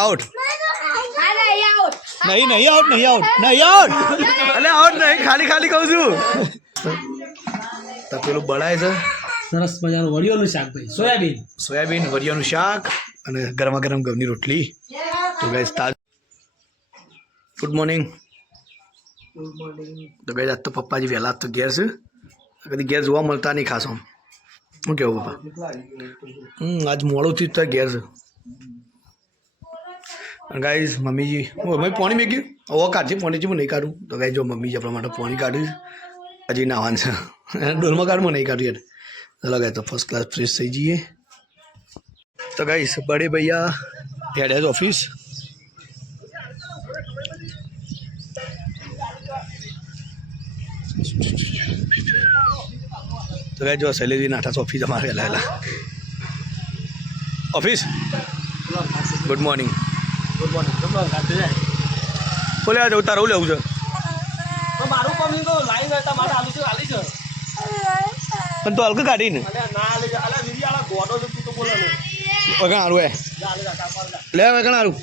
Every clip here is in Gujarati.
આઉટ અરે આઉટ નહીં નહીં આઉટ નહીં આઉટ નહીં આઉટ અલે આઉટ નહીં ખાલી ખાલી કહું છું. તો પેલું બળાય છે. સરસ મજાનું વડિયોનું શાક ભાઈ સોયાબીન. સોયાબીન વરિયાનું શાક અને ગરમા ગરમ ઘઉંની રોટલી. તો ગાઈસ તાજ ગુડ મોર્નિંગ તો ગાઈસ આજ તો પપ્પાજી વહેલા તો ઘેર છે. કદી ઘેર જોવા મળતા નહીં ખાસ. આમ શું કેવું પપ્પા હમ આજ મોડું થયું તો ઘેર છે અને ગાઈસ મમ્મીજી હું મમ્મી પાણી મેં ગયું હવે કાઢશે પાણીજી હું નહીં કાઢું તો ગાઈ જો મમ્મીજી આપણા માટે પાણી કાઢ્યું છે. હજી નાવાનું છે ડોલમાં કાઢમાં નહીં કાઢ્યું યાર ચલો ગાય તો ફર્સ્ટ ક્લાસ ફ્રેશ થઈ જઈએ તો ગાઈસ બડે ભૈયા હેડ હેડ ઓફિસ તો ગાય જો શૈલેજી નાઠા ઓફિસ અમારે વહેલા office good morning good morning બોલે આ જવું તારું લેવું છે? તો મારું કમી તો લાઈન હતા મારે આલુ છે આલી છે. પણ તો હલકું અલે ના. આલી છે. અલે દીદી આલા ગોડો તું તો બોલે ને વગણ હારું હે. જા લે વગણ કાઢ.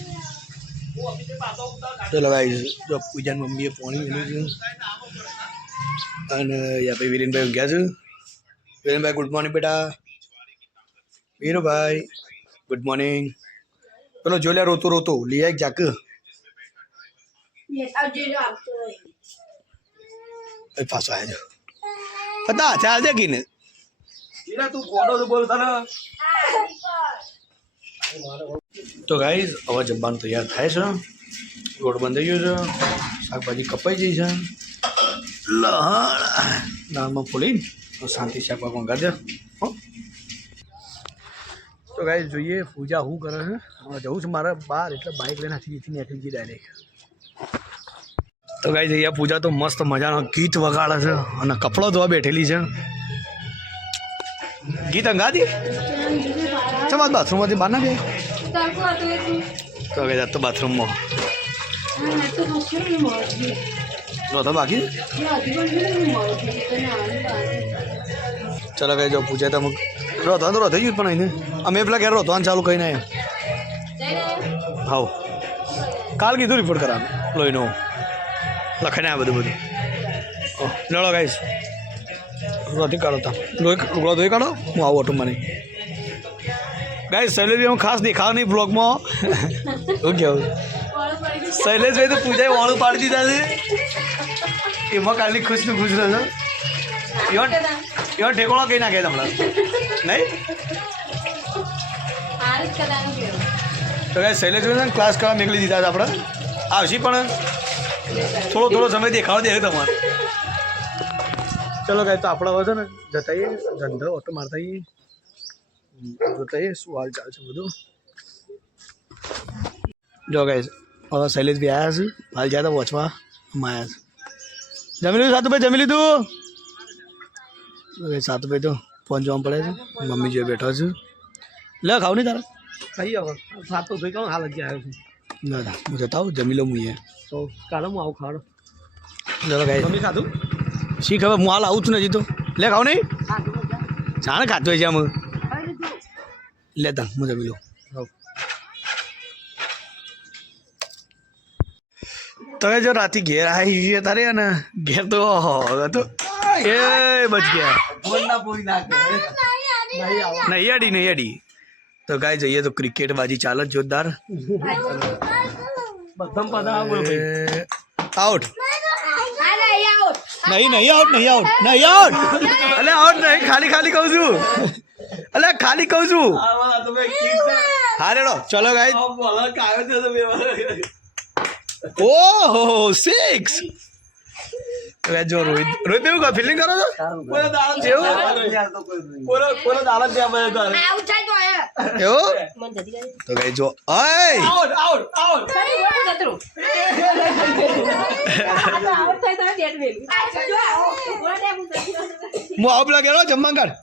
પૂજાની મમ્મીએ પાણી મેળવ્યું છે. અને યા ભાઈ વિરેનભાઈ ગયા છે. વિરેનભાઈ ગુડ મોર્નિંગ બેટા. વીરુભાઈ ગુડ મોર્નિંગ પેલો જો લે રોતો રોતો લઈ આવી જાક. આવ્યા જો. પતા ચાલ દે કીને તું ગાઈઝ હવે જમવાનું તૈયાર થાય છે. રોડ બંધ થઈ ગયો છે. શાકભાજી કપાઈ જઈ છે. લહણ. દાળમાં ફોલીને તો શાંતિ શાક વગાડી દે હો? તો ગાય જોઈએ પૂજા હું કરે છે. હવે જવું છું મારે બહાર એટલે બાઇક લઈને હાથી જીથી નીકળી ગઈ ડાયરેક્ટ તો ગાય જઈએ પૂજા તો મસ્ત મજાનો ગીત વગાડે છે અને કપડો ધોવા બેઠેલી છે. ગીત અંગાતી? ચમ બાથરૂમમાંથી બહાર ના એટલું તો જાત તો બાથરૂમમાં નહોતો બાકી ચાલો કઈ જો પૂછાય તો અમુક. રોતો તો રોતો જ પણ એને અમે પેલા ક્યારે રોતો ચાલુ કરીને નહીં હાવ કાલ કીધું રિપોર્ટ કરાવે લોહીનો લખાઈને આ બધું બધું. લડો ગાઈશ રોતી કાઢો તા. લોહી ધોઈ કાઢો. હું આવું ઓટો મને ગાઈશ શૈલેષભાઈ હું ખાસ દેખાવ નહીં બ્લોગમાં શું કહેવું ગયો. શૈલેષભાઈ તો પૂજાએ વાળું પાડી દીધા છે. એમાં કાલની ખુશ ને ખુશ રહ્યો એવા એવા ઠેકોણા કઈ નાખે તમને. નહીં? તો કાંઈ શૈલેષભાઈ ક્લાસ કરવા મોકલી દીધા હતા આપણે. આવશે પણ થોડો થોડો સમય દેખાવ દે તમારે. ચલો કાંઈ તો આપણે હવે છે ને જતા ધંધો ઓટો મારતા જોતા શું હાલ ચાલ છે બધું. જો ગાઈસ હવે શૈલેષભાઈ આવ્યા છે. હાલ જ્યાં તો વોચવા અમે આવ્યા છે. જમી લીધું? સાતુભાઈ જમી લીધું? સાતુભાઈ તો ફોન જોવા પડે છે. મમ્મી જોઈ બેઠો છું. લે ખાવ નહીં તારા? ખાઈ આવો. સાત તો જોઈ કામ હાલ જ આવ્યો છું? ના ના હું જતા આવું જમી લઉં હું અહીંયા. તો કાલે હું આવું ખાડો ચલો ગાઈ મમ્મી ખાધું? શી ખબર હું હાલ આવું છું ને હજી તો. લે ખાવ નહીં? જાણે ખાધું હોય છે આમ લેતા હું જમી લઉં. તમે જો રાતે ઘેર આવી જઈએ તારે ને ઘેર તો તો એ બચ ગયા. નહીં અડી નહીં અડી તો ગાય જઈએ તો ક્રિકેટ બાજી ચાલે જ જોરદાર. આઉટ નહીં નહીં આઉટ નહીં આઉટ નહીં આઉટ અલે આઉટ નહીં ખાલી ખાલી કહું છું. અલે ખાલી કહું છે. હા રેડો. ચલો ગાય ઓહો સિક્સ જો રોહિત રોહિત એવું ફિલિંગ કરો તો આયા એવું? મન ગઈ જો અય આઉટ આઉટ આઉટ સરી બોલ જતરું આઉટ તો વેલ જો ગયેલો જમવા કાઢ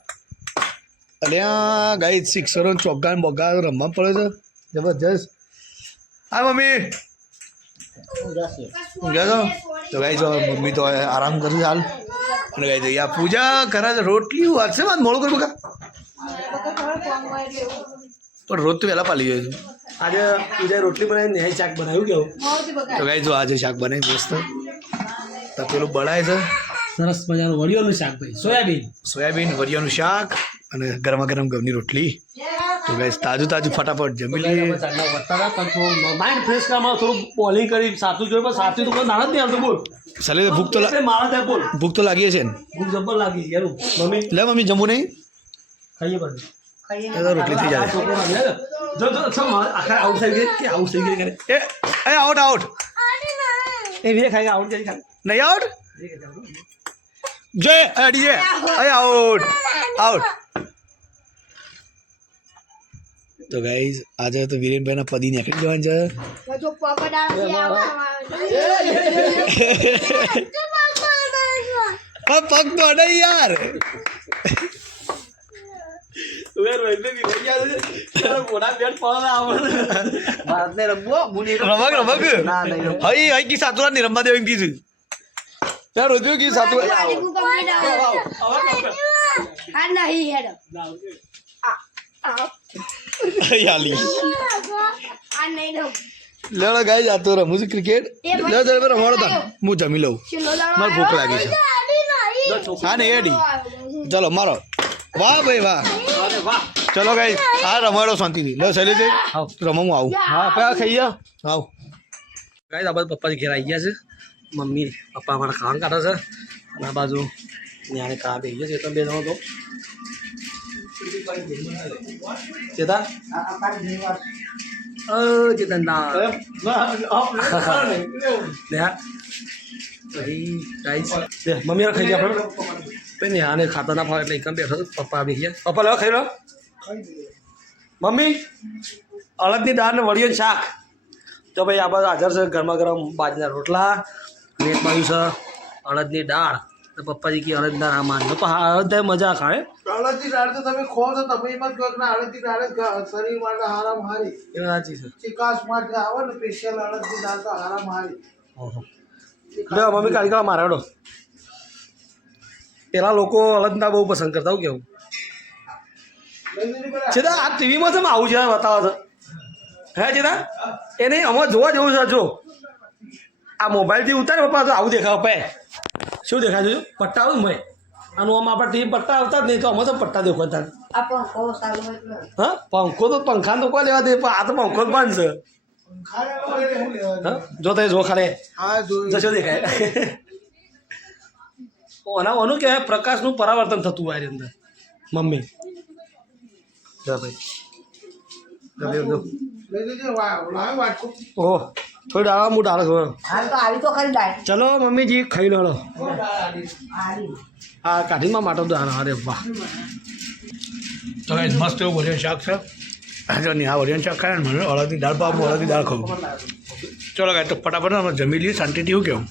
અલ્યા ગાય સિક્સરો ચોગ્ગા ને બોગ્ગા રમવા પડે છે. જબરજસ્ત. હા મમ્મી. ઊંઘ્યા છો તો ગાય જો મમ્મી તો આરામ કરે છે હાલ. અને ગાય જઈએ પૂજા કરે છે રોટલી વાગશે? વાત મોડું કરું બકા. પણ રોજ તો વહેલા પાલી જાય છે. આજે પૂજાએ રોટલી બનાવી ને શાક બનાવ્યું કેવું તો ગાઈ જો આજે શાક બનાવી મસ્ત. તો પેલું બળાય છે. સરસ મજાનું વરિયોનું શાક ભાઈ સોયાબીન. સોયાબીન વરિયોનું શાક અને ગરમા ગરમ ઘઉંની રોટલી. તો ગાઈસ તાજું તાજું ફટાફટ જમી લઈએ માઇન્ડ ફ્રેશ કરવા માટે થોડું બોલિંગ કરી સાચું જોયું પણ સાચું તો કોઈ નાના જ નહીં આવતું બોલ ચાલે ભૂખ તો લા- એટલે મારા ત્યાં બોલ ભૂખ તો લાગી છે ને ભૂખ જબર લાગી છે એનું મમ્મી લે મમ્મી જમવું નહીં ખાઈએ બધું એ તો રોટલી થઈ આ જાય છોકરો લાગે છે. જો જો છો મારા આખા આઉટ થઈ ગઈ કે આઉટ થઈ ગઈ કરે એ એ આઉટ આઉટ એ વે ખાઈ આઉટ કરી ખાઈ નહીં આઉટ જય અડી જય એ આઉટ આઉટ તો ગાઈઝ આજે તો વિરેનભાઈના પદી નીકળી જવાનું છે જો પકડાડે આવા પણ પગ તો અડે યાર વે રોઈને બી ભાઈ ગયા છે તારા મોઢા પેટ પડે આવડે ભારતને રમવો મુની રમક રમક ના નહીં રમવું. હઈ હઈ કી સાતુરા ની રમવા દેવું કીધું ત્યાં રોજ્યો કી સાતુ ગાડી કુ પકડાડે આ નહીં હેડો યાલી આ નહીં રમ લેડો ગાઈ જાતો રમું છું ક્રિકેટ લેડો ચાલ રમાડો તા. હું જમી લઉં. મારે ભૂખ લાગી છે. હા ને એડી ચલો મારો. વાહ ભાઈ વાહ. વાહ. ચલો ગાઈ આ રમાડો શાંતિથી. લે છે રમો હું આવું. હા પેલા ખાઈ જાઓ આવ. ગાઈસ આ બાજુ પપ્પા ઘેર આવી ગયા છે. મમ્મી પપ્પા મારા ખાવાનું કાઢે છે. અને આ બાજુ ન્યાણે બેસી ગયા છે તો બે જણો તો. ચેતા અ ચેતન ના દે મમ્મી ખાઈ ગયા આપણે ભાઈ ન્યાણે ખાતા ના ફાવે એટલે એકદમ બેઠો છે પપ્પા બેસી ગયા પપ્પા લેવા ખાઈ લો મમ્મી અડદની દાળ ને વળિયું શાક તો ભાઈ આ બધું હાજર છે ગરમા ગરમ બાજરીના રોટલા અને એક બાજુ છે અડદની દાળ તો પપ્પાજી કે દાળ આ માન પણ અડદ મજા ખાય અડદની દાળ તો તમે ખો છો તમે એમાં કહો કે અડદની દાળ શરીર માટે આરામ હારી. એ સાચી છે. ચિકાસ માટે આવે ને સ્પેશિયલ અડદની દાળ તો આરામ હારી. ઓહો. લે મમ્મી કાઢી મારે હેડો. પેલા લોકો અડદના બહુ પસંદ કરતા હું કેવું? છેદા આ ટીવીમાં છે આવું છે બતાવો છે હે છેદા એ નહીં અમારે જોવા જેવું છે જો. આ મોબાઈલથી ઉતારે પપ્પા તો આવું દેખાવ પે શું દેખાય છે પટ્ટા આવું મય આનું આમ આપણે ટીવી પટ્ટા આવતા જ નહીં તો અમે તો પટ્ટા દેખાતા હા? પંખો તો પંખા તો કોઈ લેવા દે પણ આ તો પંખો જ બંધ છે. જો તો જો ખાલે. શું દેખાય? ઓના ઓનું કહેવાય પ્રકાશનું પરાવર્તન થતું હોય અંદર. મમ્મી. જો ભાઈ. ઓહો. થોડી દાળ હું ડાળ ખબર. હાલ તો આવી તો ખરી દાય ચલો મમ્મીજી ખાઈ લો હા કાઢીમાં માટો દાળ અરે વાહ. તો ગાઈસ મસ્ત એવું વરિયન શાક છે. જો નહીં આ વરિયન શાક ખાય ને મને અડદની દાળ પાવ અડદની દાળ ખાવું ચલો કાંઈ તો ફટાફટ અમે જમી લઈએ શાંતિથી એવું કેવું?